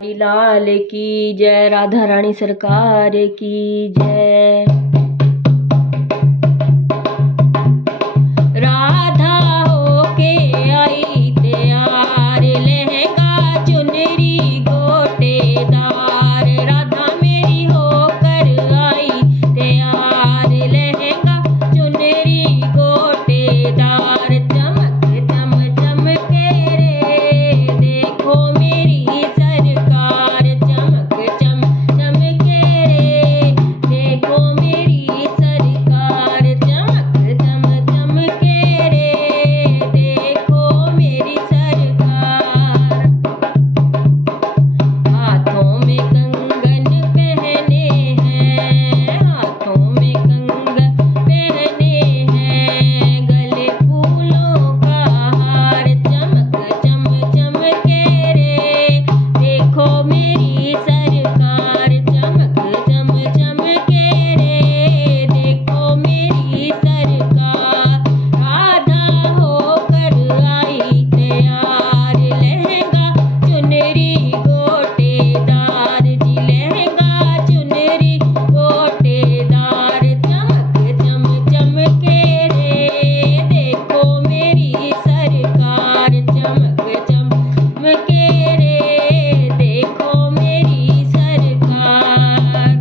लाल की जय, राधा रानी सरकार की जय। राधा होके आई तैयार, लहंगा चुनरी गोटेदार। राधा मेरी होकर आई तैयार, लहंगा चुनरी गोटेदार। चमक चम चमके रे देखो मेरी सरकार, चमक चम चमके रे देखो मेरी सरकार, चमक चम चमके रे देखो मेरी सरकार। हाथों में कंगन पहने हैं, हाथों में कंगन पहने हैं, गले फूलों का हार। चमक चम चमके रे देखो मेरी सरकार, चमक चम चमके रे देखो मेरी सरकार। राधा होकर आई तैयार, लहंगा चुनरी गोटेदार जी, लहंगा चुनरी गोटेदार। चमक चम चमके रे देखो मेरी सरकार, चमक चमके रे देखो मेरी सरकार।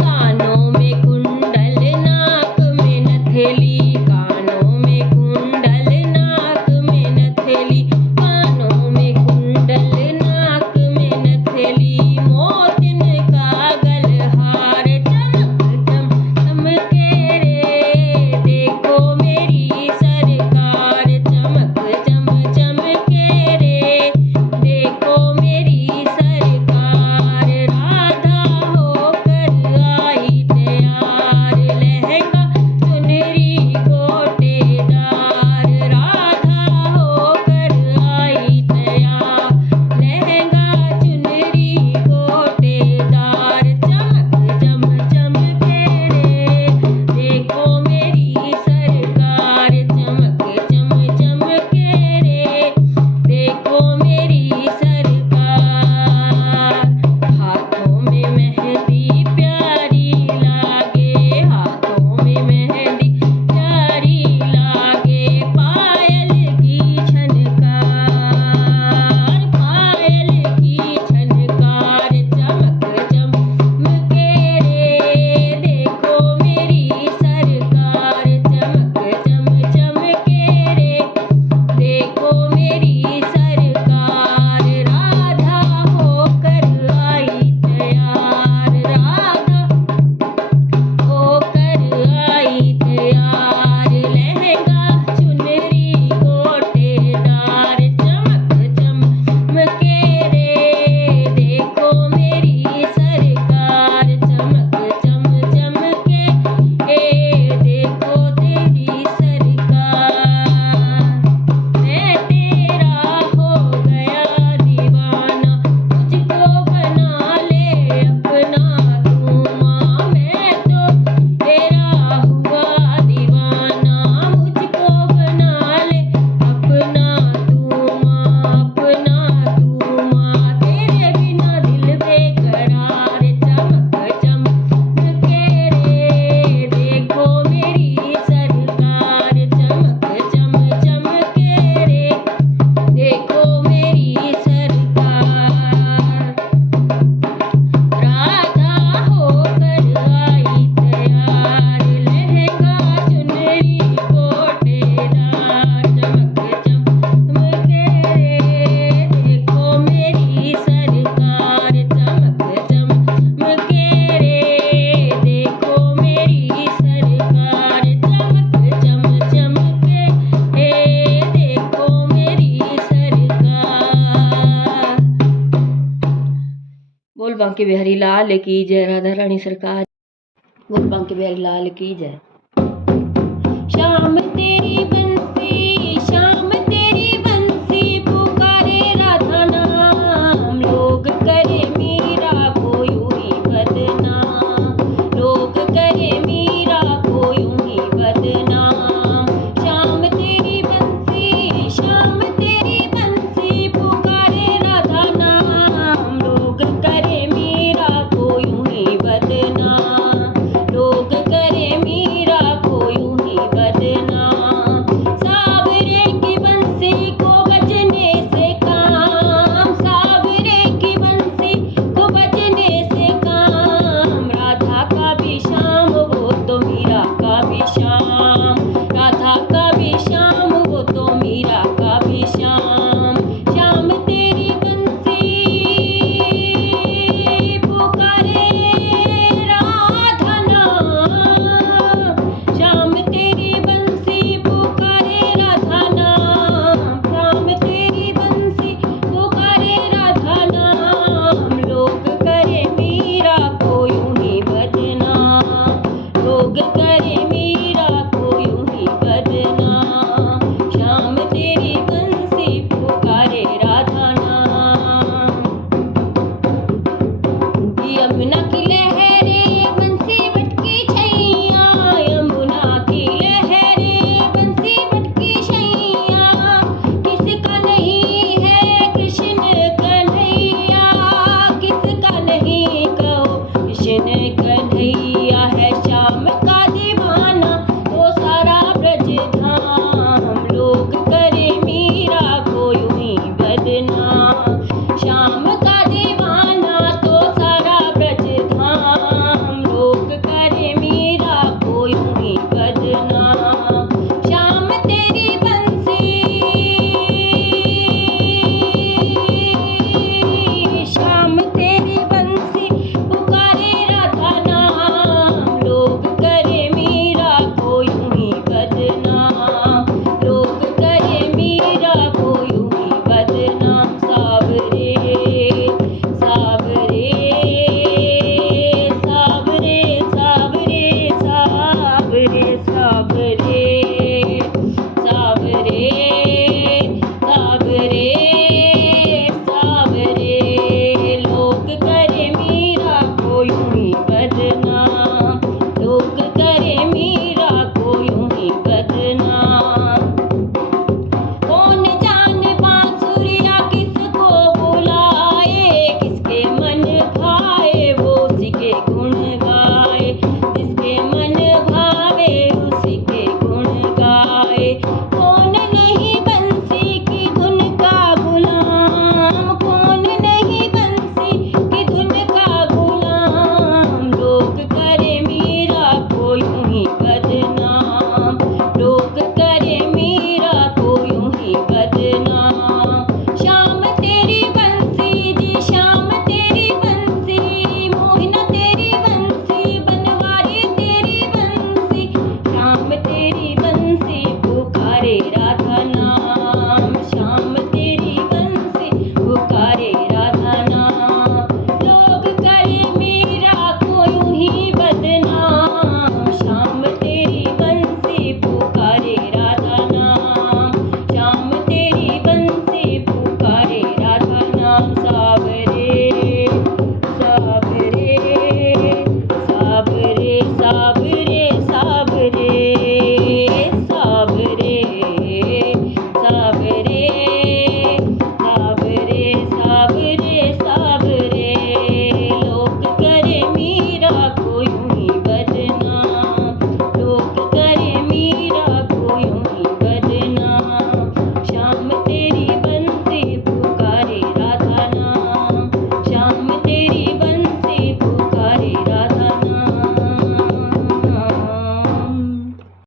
कानों में कुंडल नाक में नथेली, कानों में कुंडल नाक में नथेली, कानों में कुंडल नाक में नथेली, मोतिन का गलहार। चमक चम चमके रे देखो मेरी सरकार, चमक चम चमके रे देखो मेरी सरकार। राधा होकर आई तैयार, लहंगा चुनरी गोटेदार। राधा होकर आई तैयार, लहंगा चुनरी गोटेदार। चमक चम चमके रे देखो मेरी सरकार, चमक चम चमके रे देखो मेरी सरकार। हाथों में मेहंदी प्यारी लागे, हाथों में मेहंदी प्यारी लागे, पायल की झनकार, पायल की झनकार। चमक चमके रे देखो मेरी सरकार, चमक चम चमके रे देखो मेरी सरकार। राधा होकर आई तैयार, राधा होकर आई तैयार, लहंगा चुनरी गोटेदार। चमक चमके रे देखो मेरी सरकार, चमक चम चमके रे देखो तेरी सरकार। मैं तेरा हो गया दीवाना, मुझको बना ले अपना तू माँ। मैं तो तेरा हुआ दीवाना, मुझको बना ले अपना तू माँ, अपना तू माँ। तेरे बिना दिल बेकरार, चमक चमके रे देखो मेरी सरकार, चमक चम चमके रे देखो मेरी सरकार। राधा होकर आई तैयार, लहंगा चुनरी गोटेदार। चमक चमके रे देखो मेरी सरकार, चमक चमके रे देखो मेरी सरकार, चमक चम चमके रे देखो मेरी सरकार। बोल बांके बिहारी लाल की जय, राधा रानी सरकार। बोल बांके बिहारी लाल की जय। शाम तेरी